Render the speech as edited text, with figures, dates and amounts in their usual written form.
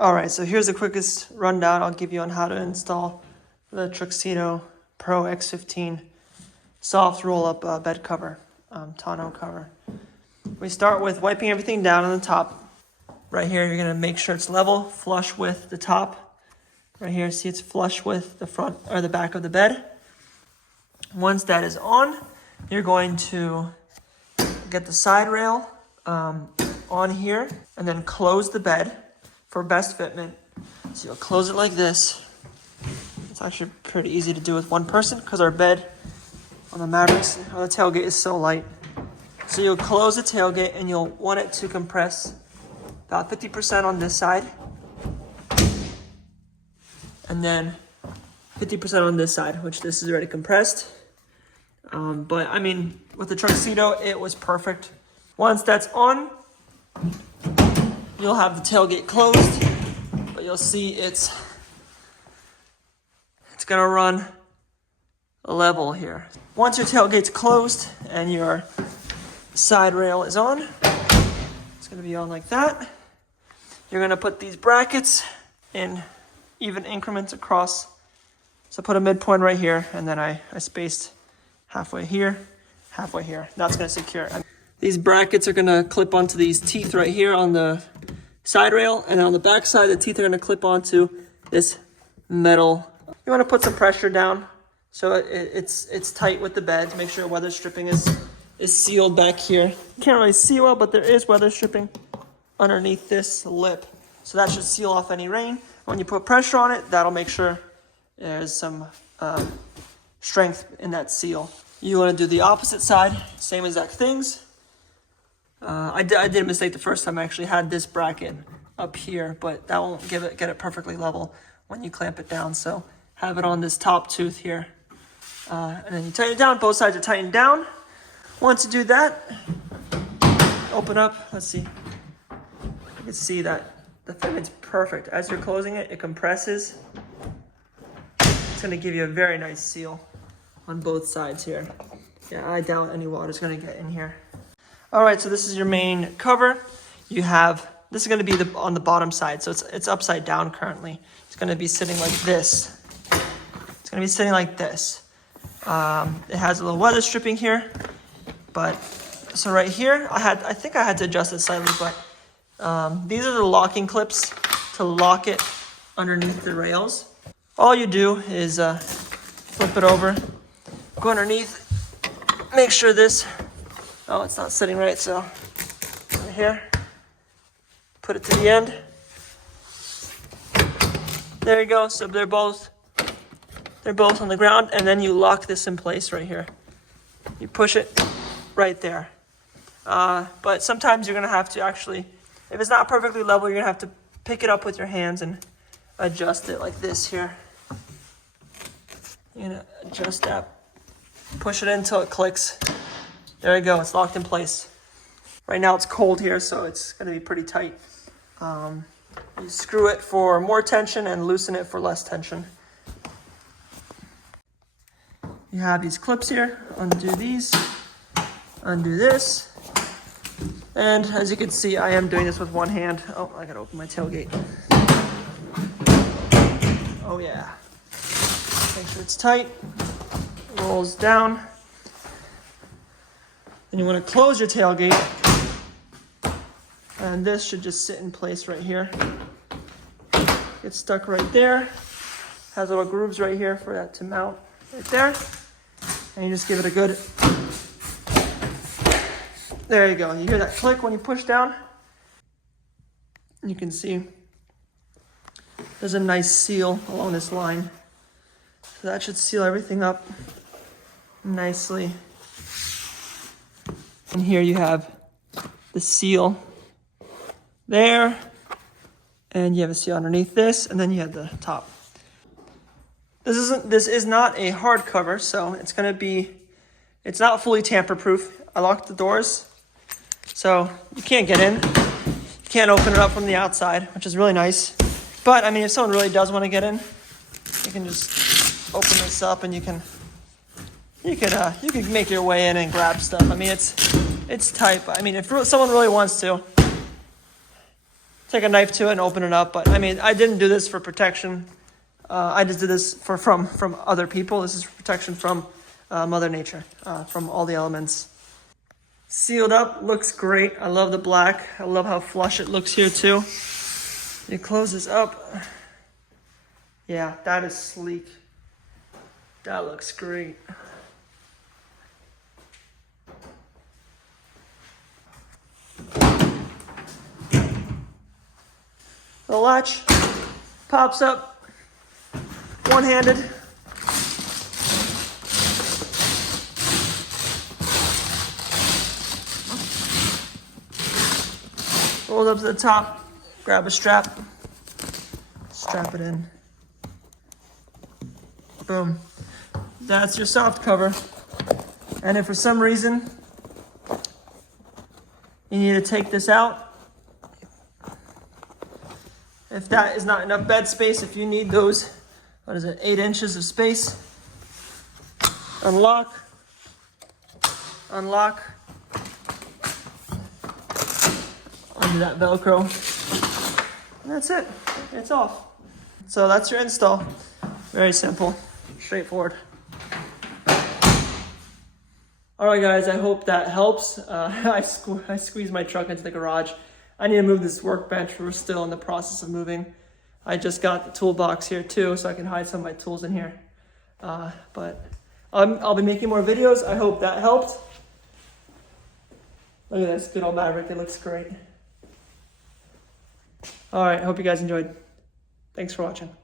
Alright, so here's the quickest rundown I'll give you on how to install the Truxedo Pro X15 soft roll-up bed cover, tonneau cover. We start with wiping everything down on the top. Right here, you're going to make sure it's level, flush with the top. Right here, see it's flush with the front or the back of the bed. Once that is on, you're going to get the side rail on here and then close the bed for best fitment. So you'll close it like this. It's actually pretty easy to do with one person because our bed on the Mavericks on the tailgate is so light. So you'll close the tailgate and you'll want it to compress about 50% on this side and then 50% on this side, which this is already compressed. But I mean, with the Truxedo, it was perfect. Once that's on, you'll have the tailgate closed, but you'll see it's gonna run level here. Once your tailgate's closed and your side rail is on, it's gonna be on like that. You're gonna put these brackets in even increments across. So put a midpoint right here, and then I spaced halfway here, halfway here. That's gonna secure it. These brackets are gonna clip onto these teeth right here on the side rail, and on the back side, the teeth are gonna clip onto this metal. You wanna put some pressure down so it's tight with the bed to make sure weather stripping is sealed back here. You can't really see well, but there is weather stripping underneath this lip. So that should seal off any rain. When you put pressure on it, that'll make sure there's some strength in that seal. You want to do the opposite side, same exact things. I did a mistake the first time. I actually had this bracket up here, but that won't get it perfectly level when you clamp it down. So have it on this top tooth here. And then you tighten it down. Both sides are tightened down. Once you do that, open up. Let's see. You can see that the fitment's perfect. As you're closing it, it compresses. It's going to give you a very nice seal on both sides here. Yeah, I doubt any water's going to get in here. All right, so this is your main cover. You have, this is going to be on the bottom side, so it's upside down currently. It's going to be sitting like this. It's going to be sitting like this. It has a little weather stripping here, but so right here, I think I had to adjust it slightly, but these are the locking clips to lock it underneath the rails. All you do is flip it over, go underneath, make sure this, oh, it's not sitting right, so right here, put it to the end. There you go, so they're both on the ground, and then you lock this in place right here. You push it right there. But sometimes you're gonna have to actually, if it's not perfectly level, you're gonna have to pick it up with your hands and adjust it like this here. You're gonna adjust that, push it in until it clicks. There you go, it's locked in place. Right now it's cold here, so it's gonna be pretty tight. You screw it for more tension and loosen it for less tension. You have these clips here, undo these, undo this. And as you can see, I am doing this with one hand. Oh, I gotta open my tailgate. Oh yeah. Make sure it's tight, rolls down. Then you wanna close your tailgate. And this should just sit in place right here. It's stuck right there. Has little grooves right here for that to mount right there. And you just give it a good, there you go. You hear that click when you push down? You can see there's a nice seal along this line. So that should seal everything up nicely. And here you have the seal there. And you have a seal underneath this, and then you have the top. This is not a hard cover, so it's not fully tamper-proof. I locked the doors, so you can't get in. You can't open it up from the outside, which is really nice. But I mean, if someone really does want to get in, you can just open this up and you can make your way in and grab stuff. I mean, it's tight, but I mean, if someone really wants to, take a knife to it and open it up. But I mean, I didn't do this for protection. I just did this from other people. This is for protection from Mother Nature, from all the elements. Sealed up, looks great. I love the black. I love how flush it looks here too. You close this up. Yeah, that is sleek. That looks great. The latch pops up one-handed. Rolls up to the top, grab a strap, strap it in. Boom. That's your soft cover. And if for some reason you need to take this out, if that is not enough bed space, if you need those, 8 inches of space, unlock, undo that Velcro, and that's it. It's off. So that's your install. Very simple, straightforward. All right, guys, I hope that helps. I squeezed my truck into the garage. I need to move this workbench. We're still in the process of moving. I just got the toolbox here too, so I can hide some of my tools in here. But I'll be making more videos. I hope that helped. Look at this good old Maverick. It looks great. All right, hope you guys enjoyed. Thanks for watching.